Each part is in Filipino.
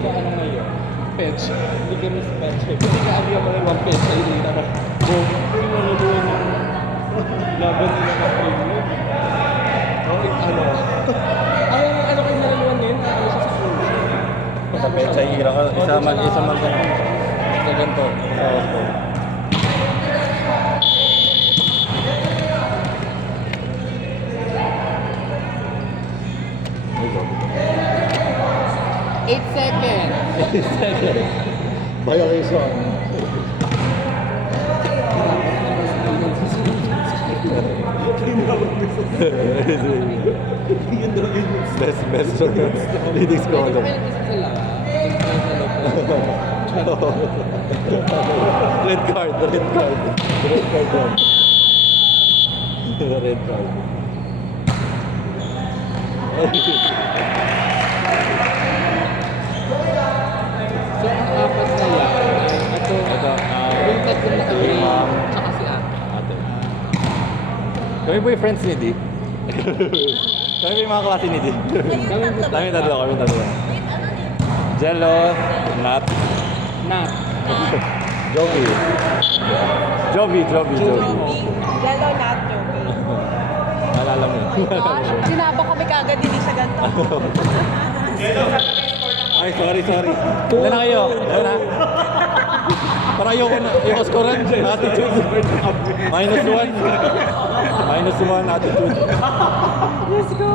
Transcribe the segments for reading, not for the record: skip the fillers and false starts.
sa ano ngayon? Pets. Hindi kami sa pets. Hindi ka abi ang mga pets ay hindi na. Yung manuluan yung laban nila ng premium. Ano? Ay, ano kayo nalaluan din? Ano siya sa cruise? Sa petsa hira ka. Isa man sa ganito. Sa hospital. There you go. 8 seconds. Violation. Best leading scholar. Red card. Red card So, ang apat na yan, ito, yung tatlong nakabili, tsaka si ate. Kami po yung friends ni Di. Kami po yung mga klase ni Di. Kami tatlo. Jello, Nat, Jovi. Jello, not Jovi. Alala mo yun. Sinabak kami kagad, hindi siya ganito. Ay, sorry. Ilan na kayo? Ilan na? Para ayoko na. Ayoko scorean. Attitude. -1. -1 attitude. Let's go!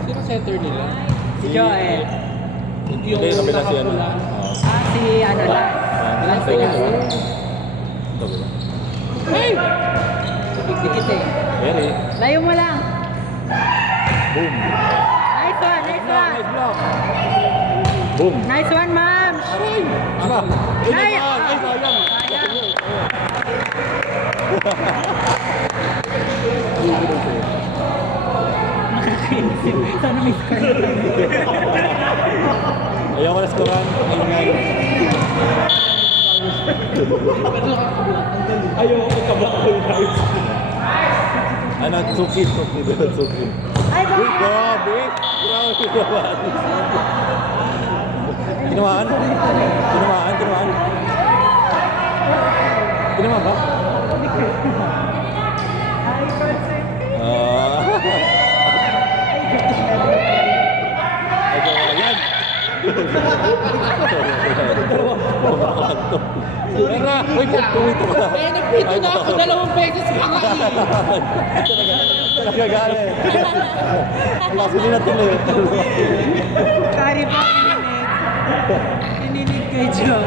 Sino center nila? Si Joel. Yung Hindi, kabila si ano. nakapula. Si ano lang. Wala Ito sila. ba? Hey! Dikit eh. Eri. Layo mo lang. Boom. Nice one. Nice block. Boom. Nice one, ma'am. Ano? Ay! Ay, sayang. Sana may score. Ayoko na scorean. Ingay. Ayaw ko kabakal guys. Ano? Suki. Ay, Uy, bakit? grabe. Tinamaan ba? Yan. Tara, uy, kumito ka. Eh, nagpito na ako 2 beses pa nga eh. Nagagalit. Wala, sili na tuloy. Sorry po, Kinilig kay Joe.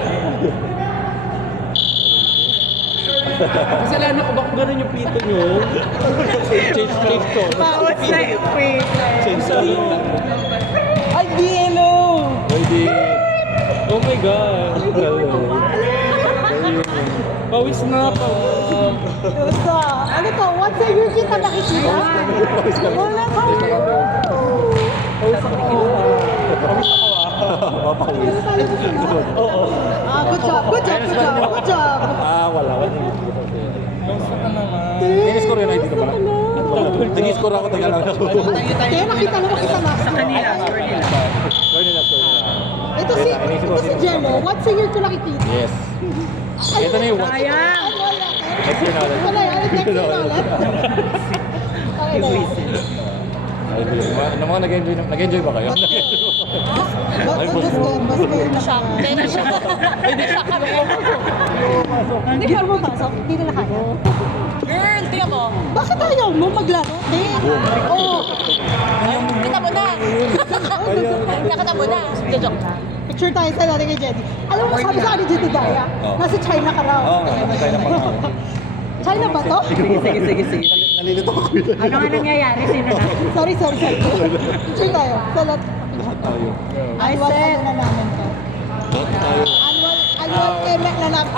Kasalanan ko ba kung gano'n yung pito nyo? Change to. Bawas na wait. Change to. Ay, di hello. Pwede. Oh my God. Pawis na pa. Basta, ano to? What's the year kita nakikita? Wala ka. Pawis ako. Mapawis. Oo. Good job. Wala. Kamusta ka naman? Tiniscore yun ay dito pala. Tiniscore ako, taga lang ako. Kaya nakita na. Sa kanila, Score nila. Ito si Jello. What's the year ko nakikita? Yes. Ito na yung watch. Sayang. Next year na ulit. Wala yan. Next year na ulit. Okay na yan. Ano mga nag-enjoy ba kayo? Shock. Hindi ka pumapasok. Hindi nila kaya. Girl, tingnan mo. Bakit ayaw mo maglaro? Oo. Kita mo na. Nakita mo na. Joke na. Picture tayo sa natin kay Jenny. Alam mo, sabi sa akin dito Daya, nasa China ka raw. Oo, kaya pa nga. China ba to? Sige. Nalilito ako yun. Ano nga nangyayari? Sino na? Sorry. Picture tayo. Sa lahat. Lahat tayo. Annual ano na namin to. Lahat tayo. Annual emek na namin.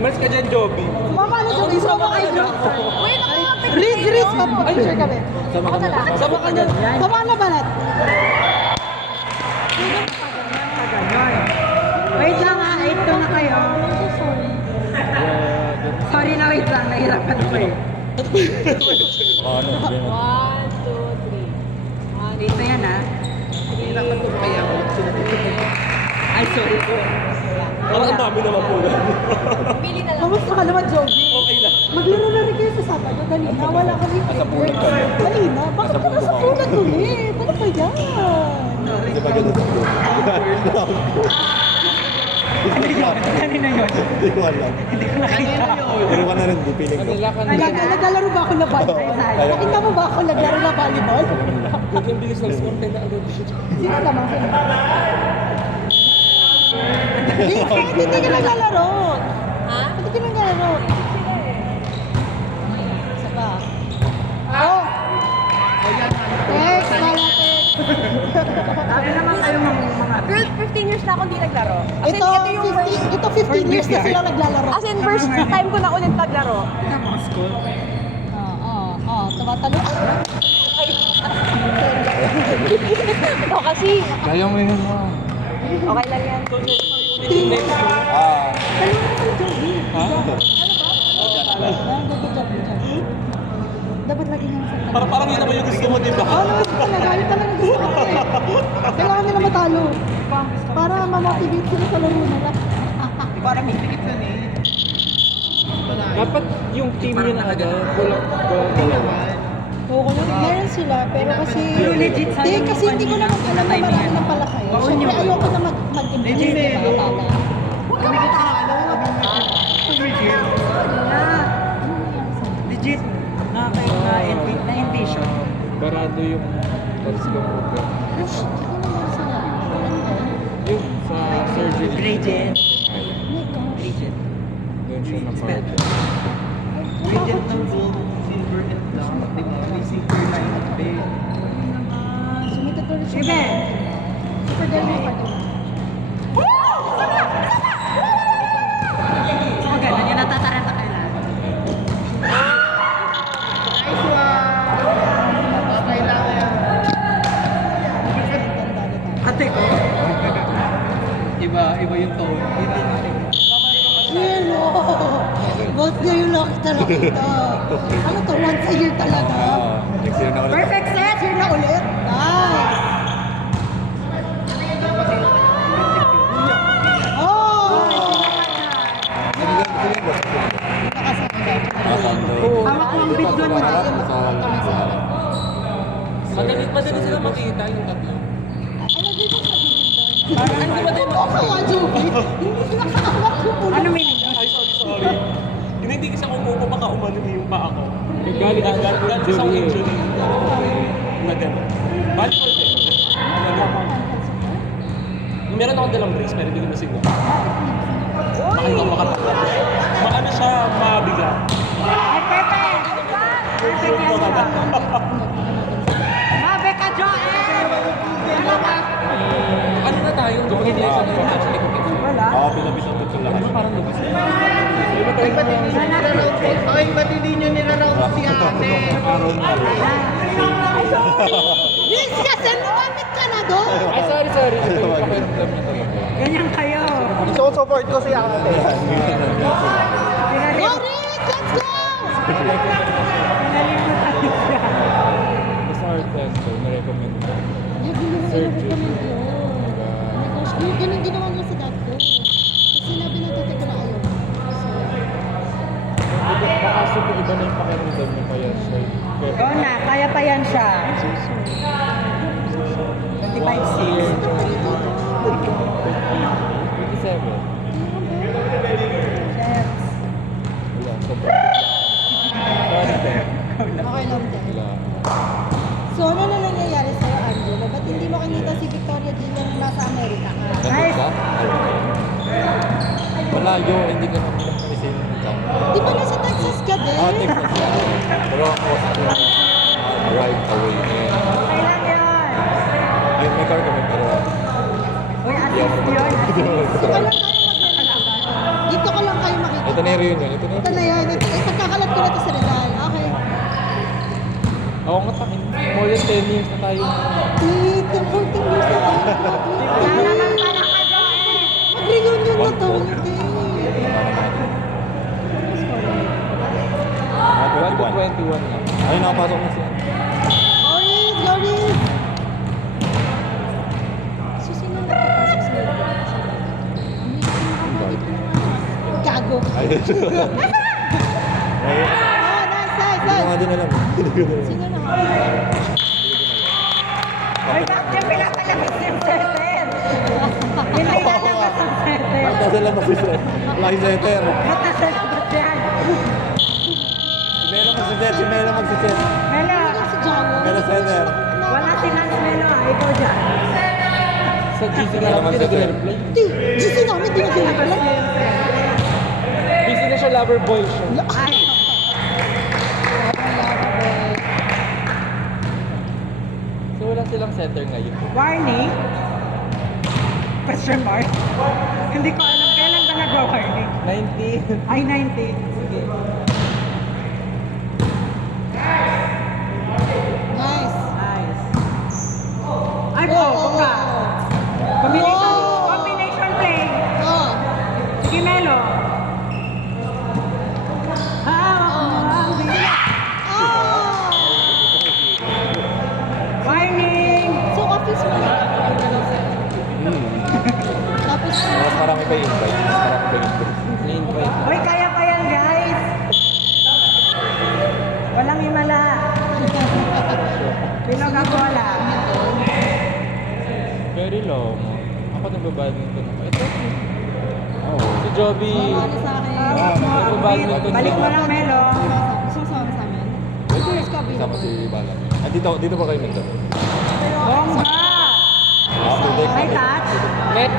Umalis ka dyan, Joby. Mama na siya. Isama kayo. Wait, ako Riz, picture kami. Sama ka na. Sama ka dyan. Sama na ba natin? Wait lang ha, 8 na kayo. Sorry na, wait lang. Nahirapan ko eh. Ano? 1, 2, Ito yan ha. Ay, sorry po. Parang ang dami naman po na. Pili na lang. Kamusta ka naman, Joby? Okay lang. Maglaro na rin kayo sa Sabado. Dali na, wala kami. Nasa pulag kami. Dali na, bakit ka nasa pulag ulit? Ano ba yan? Kasi pag ganun sa blue. Kanina yun. Hindi ko alam. Pero ka na rin, di piling ko. Naglalaro ba ako na volleyball? Nakita mo ba ako naglaro na volleyball? Yung bilis ng score, 10 na agad. Sino naman? Hindi ka naglalaro. Ha? Hindi ka naglalaro. Isa pa. Oh! Text, wala text. Sabi naman kayo mga... Girl, 15 years na ako hindi naglaro. As in, Ito, ito yung first... 15 years na sila naglalaro. As in, first time ko na ulit maglaro. Tumatalo. Ito kasi. Kaya mo yun mo. Okay lang yan. Ah. Dapat lagi nga sa Parang yun naman yung gusto mo, di ba? naman talaga. Yun talaga gusto ko eh. Kailangan nila matalo. Para mamotivate sila sa laro nila. Parang may tikit na eh. Dapat yung team yun na agad. Walang Oo, meron sila. Pero kasi... kasi hindi ko naman alam na marami ng palakay. Siyempre ayoko na mag-impress. Diba? Legit. Na-envision. barado yung tapos lumubog. Yung sa surgery. Regent. Regent. Doon siya na-part. Regent ng gold, silver, and black. Diba? May silver line at bed. Sumikat ulit siya. Super galing pa din. So, ganun. Yung natataranta ka lang. Nice one! Okay lang yan. Ate ko. Iba yung tone. Hello! Ba't ngayon lang kita nakita? Ano to? Once a year talaga? Next year na ulit. Perfect set! Year na ulit? Nice! Oh! Hawak mo ang bidyo mo na. Madali sila makita yung tatlo. Ano dito sa bidyo? Ano ba din? Ito ka, Joby! Hindi sila kahawak ko. Ano meaning? Ay, sorry. Hindi kasi ako umupo, baka umano yung pa ako. Galing sa injury. Na gano'n. Volleyball din. Na gano'n. Meron akong dalang brace, pero hindi ko masigla. Baka hindi ako makatawa. Maano siya, mabigat. Ay, perfect! Perfect yan siya. Mabe ka, Joel! Ano ba? Ano na tayo? Hindi sa actually kung ito. Wala. Oo, pinabisang ko lahat. Ano parang lubis? Ay, ba't hindi nyo nilaraw ko? Ay, ba't hindi nyo nilaraw ko si ate? Yes, kasi lumapit ka na doon! Ay, sorry. Ito yung pakiramdam niya talaga. Ganyan kayo. So, support ko si ate. Go, Rick! Let's go! Basta hard test ko, na-recommend ko. Yung ginawa ko recommend yun. Oh my gosh, yung ganun ginawa niya sa dad ko. Kasi sinabi na tita ko na ayaw. Baka super iba na yung pakiramdam niya kaya siya. Go na, kaya pa yan siya. 25-6. 27. Wala, sobrang sorry, te. Okay lang din. Wala. So, ano na nangyayari sa'yo, Angelo? Ba't hindi mo kinita si Victoria Dilla na nasa Amerika ka? Nandun ka? Malayo, hindi ka naman kami sa Di ba nasa Texas ka din? Texas yan. Pero ako right away. Okay lang yun. May car kami pero Uy, hindi ako Dito ka lang kayo makikita. Ito na yung reunion. Ito na Ito na yan. Pagkakalat ko na ito sa Rizal. Okay. Oo nga, more than 10 years na tayo. 14 years na tayo. Wala naman pala ka, Joel. Mag-reunion na to. Hindi. 1 to 21 na. Ay, nakapasok na siya. Oris, Loris. ko. Ay, Oh, nice, nice, Hindi ko nga nice. din alam. Sino na? Ay, bakit yung pinakalabas yung setter? Hindi lalabas ang setter. Basta sa labas si Seth. Lucky setter. Basta sa labas yan. Si Melo magsiset, si Melo magsiset. Melo, Ano si Jamo? Melo setter. wala si Lance Melo. Ikaw dyan. Sa GC nga namin nag-replay. Di, GC namin, di na ginagawa. Busy na siya, lover boy siya. Ay, So wala silang setter ngayon. warning? Question mark? Hindi ko alam kailan ba nag-warning. 90. Ay, 90. Sige. Nice. Nice. Ay, bongga. Combination, combination play. Oh. Sige, Melo. Warning! So, office mo na. Tapos, Mas marami pa yung invite. Mas marami pa yung invite. Na-invite. Uy, kaya pa yan, guys! Walang himala. Pinog ako wala. Very long. Ako nag-badminton ako. Ito. Oo. Si Joby. ano sa akin? Balik mo lang, Melo. Gusto mo sama sa amin? Pwede. Let's go, Kasama si Bala. Ah, dito ba kayo nandun? Bongga! Ah, pwede. May touch? Net.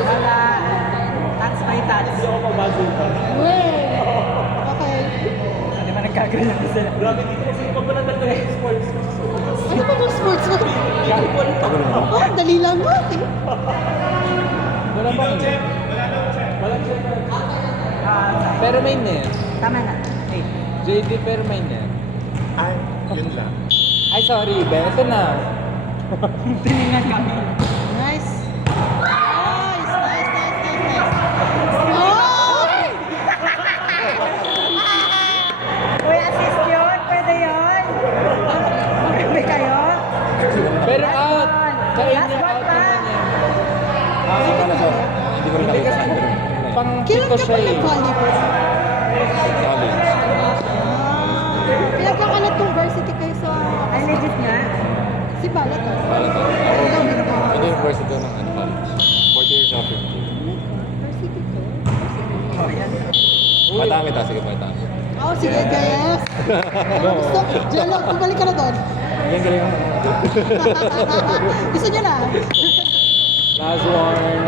Wala. Touch by touch. Wey! Okay. Hindi ba nagkagano na sila? Ano ba bang sports mo? Tagal mo. Oh, dali lang mo. Wala ba? Walang setter. Pero may net. Tama na. Wait. JD pero may net. Ay, yun lang. Ay, sorry. Ito na. Tinignan kami. Nice. Nice, nice, nice, nice, nice. Oh! Uy, assist yun? Pwede yun? Grabe kayo? Pero out. Sa Last inyo one out pa. naman yan. Ah, sa pala, sorry. Hindi ko rin Hindi nakita. kasi pang Kailan pito ka siya pa eh. nag-volleyball? College. Pinagyan ka na tong varsity kayo sa... Ay, legit nga. Si Balat. Bala to. Ikaw, hindi ka. Ito yung university ng ano, college. 4th year ka, 5th year. Varsity to? Matami ta, sige matami. Oh, sige, guys. Gusto, Jello, bumalik ka na doon. Yan galing mo. Gusto niyo na? Last one.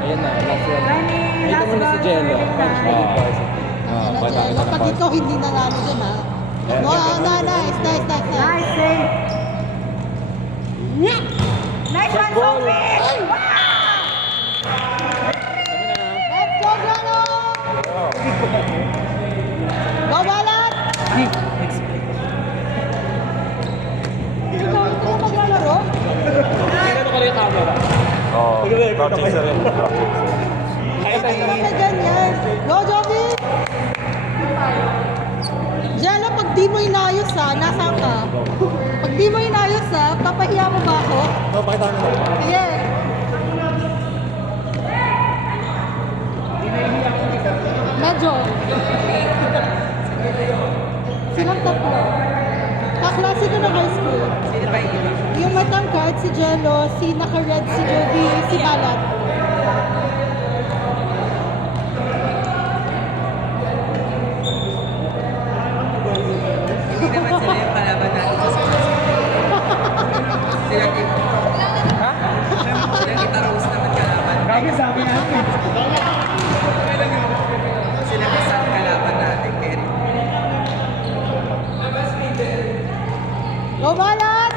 Ayan na, last one. Nakita mo na si Jello. Punch na yung varsity. Ah, matami ta ng Pag ikaw hindi nanalo dyan, ha? Wow, nice, nice, nice, nice. Nice save. Nice one, Sophie! Wow! Let's go, Jello! Go, Balat! Ay, explain. Ikaw, hindi ka maglalaro? Tingnan mo kayo yung camera. Oo. Practice na rin. Ito na ganyan. Go, Joby! Jello, pag di mo inayos ha, nasaan ka? Pag di mo inayos ha, papahiya mo ba ako? No, pakita mo na. Sige. Medyo. Silang tatlo. Kaklase ko ng high school. Yung matangkad, si Jello, si naka-red, si Joby, si Balat. Hindi naman sila yung kalaban natin sa sports. Sila yung... Ha? Sila yung Itaros naman kalaban. Grabe sabi natin. Sila kasama kalaban natin. Kaya Go, Balat!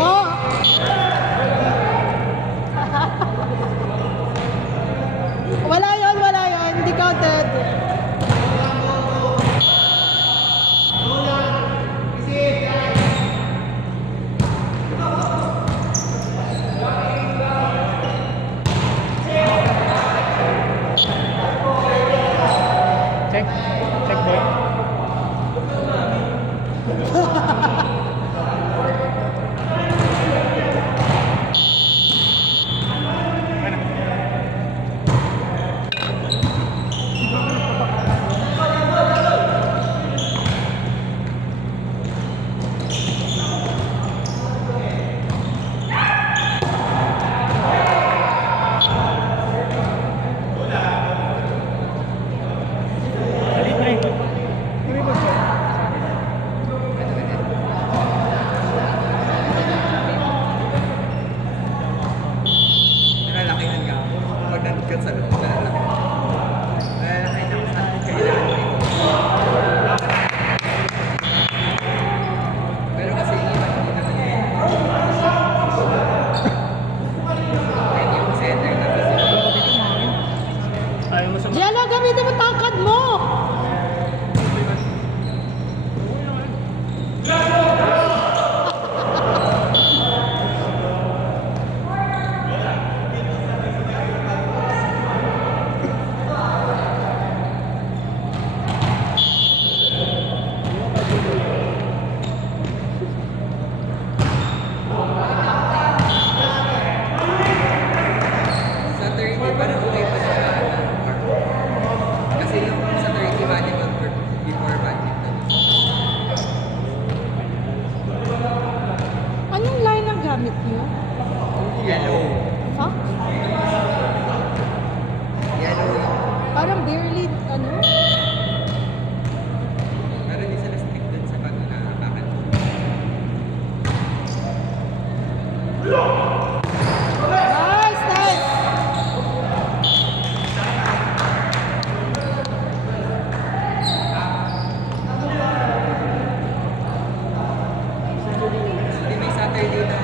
Oh! gamit niyo? Yellow. Fuck? Yellow. Parang barely, ano? Pero hindi sila strict dun sa pag-aapakan. Nice, nice! Hindi may Saturday na.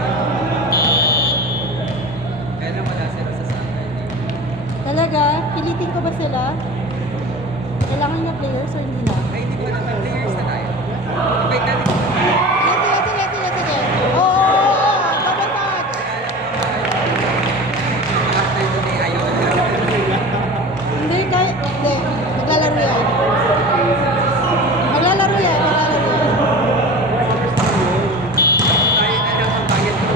Kaya lang wala sila sa Saturday. Talaga? Pilitin ko ba sila? Kailangan niya players o hindi na? Ay, hindi ko alam. May players na tayo. Invite natin. Sige. Oo! Double match! After today, ayaw na. Hindi, hindi. Maglalaro yan. Maglalaro yan. Tayo na lang ang bayad mo.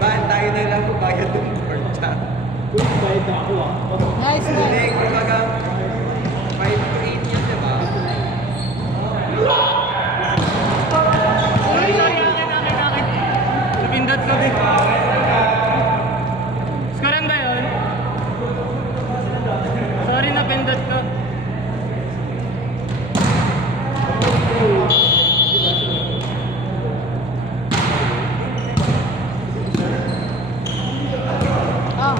Tayo na lang ang bayad ng board chat. Nice, Hindi, nice. kumbaga, 5 to 8 yun, di ba? Napindot ko din. Skoran ba yun? Sorry, napindot ko. Oh.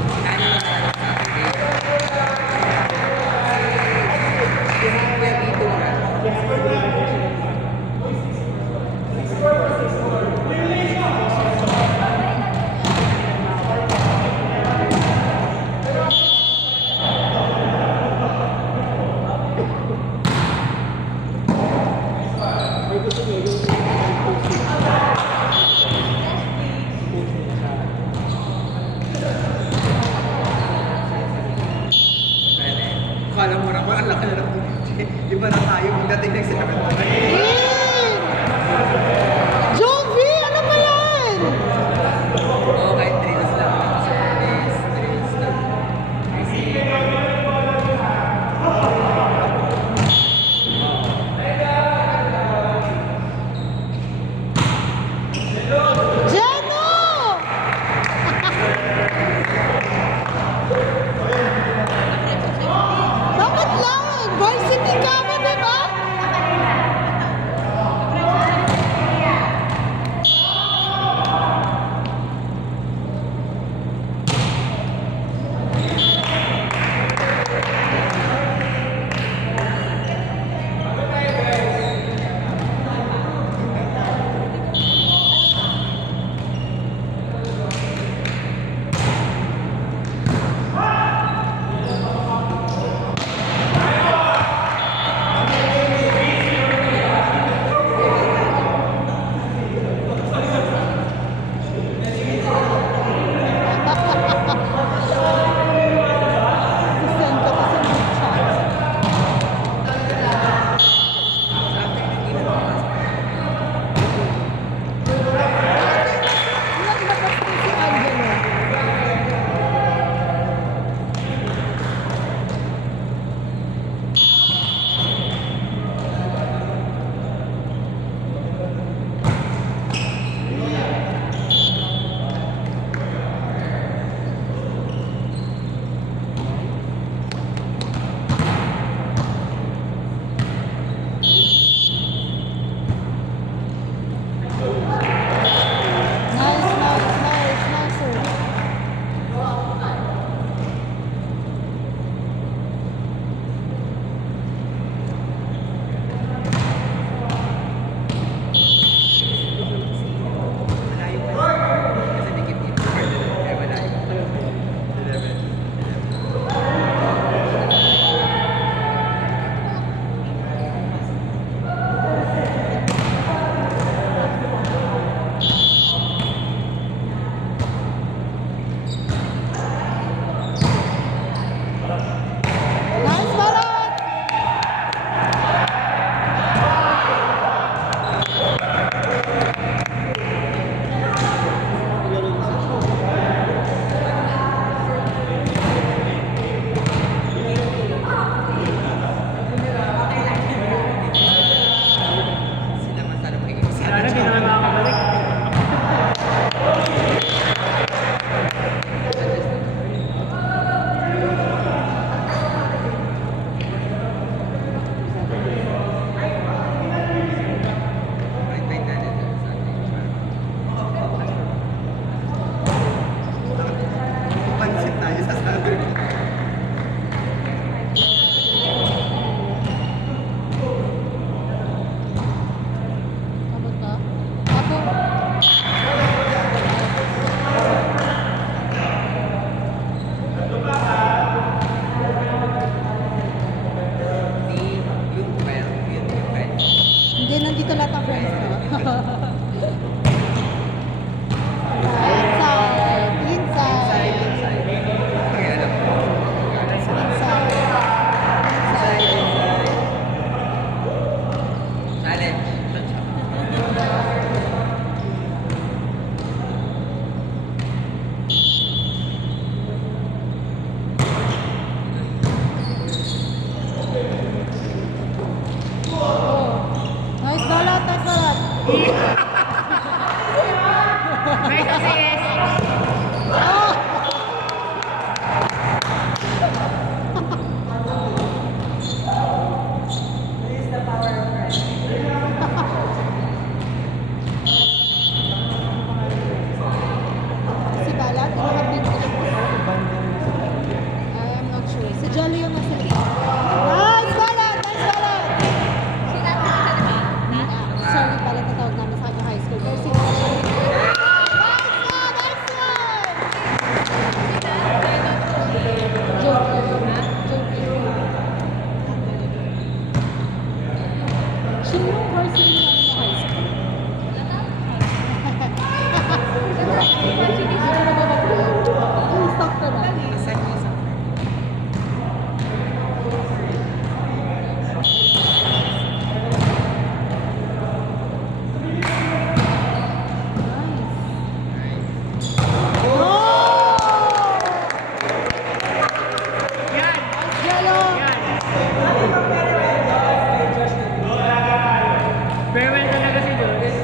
Kuya dito nga. Kala mo naman, ang laki na ng Iba na tayo pagdating ng 7 Jovi! Ano ba yan? Oo, kahit drills lang. Drills lang. Jeno! Bakit lang? Varsity ka mo, di ba? May success! Si Balat, nakabit ko na po. I'm not sure. Si Jolly yung nasa likod. Nice Balat! Nice Balat! Sorry, Balat na tawag namin sa kanya high school. Pero si Nice one! Nice one! Joker. Joker. Siya yung person namin sa high school. Stop ka na. Asan yung isang Yan! Jello! Yan! Farewell talaga si Diyos.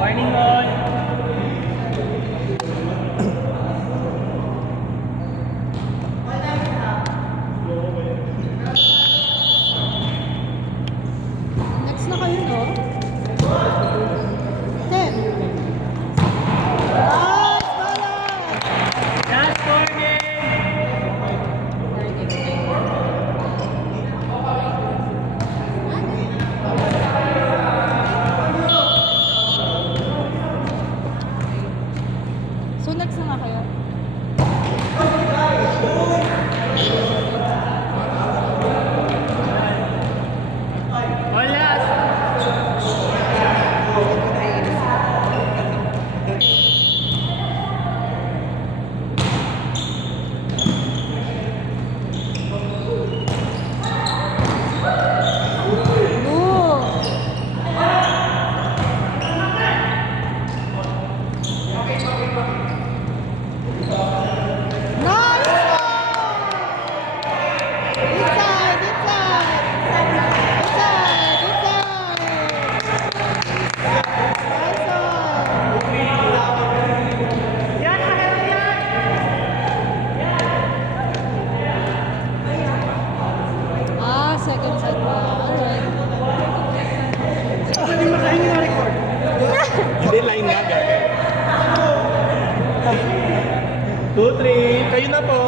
Warning on. Next na kayo, no? 10. Nice, balance! Last warning. So, next na nga kayo? All last. Ooh! Nice one! Inside, inside! Inside, inside! Nice one! Yan, kaya mo yan. Ah, second set pa. Alright. Hindi, line nga gagawin. 2, 3, kayo na po.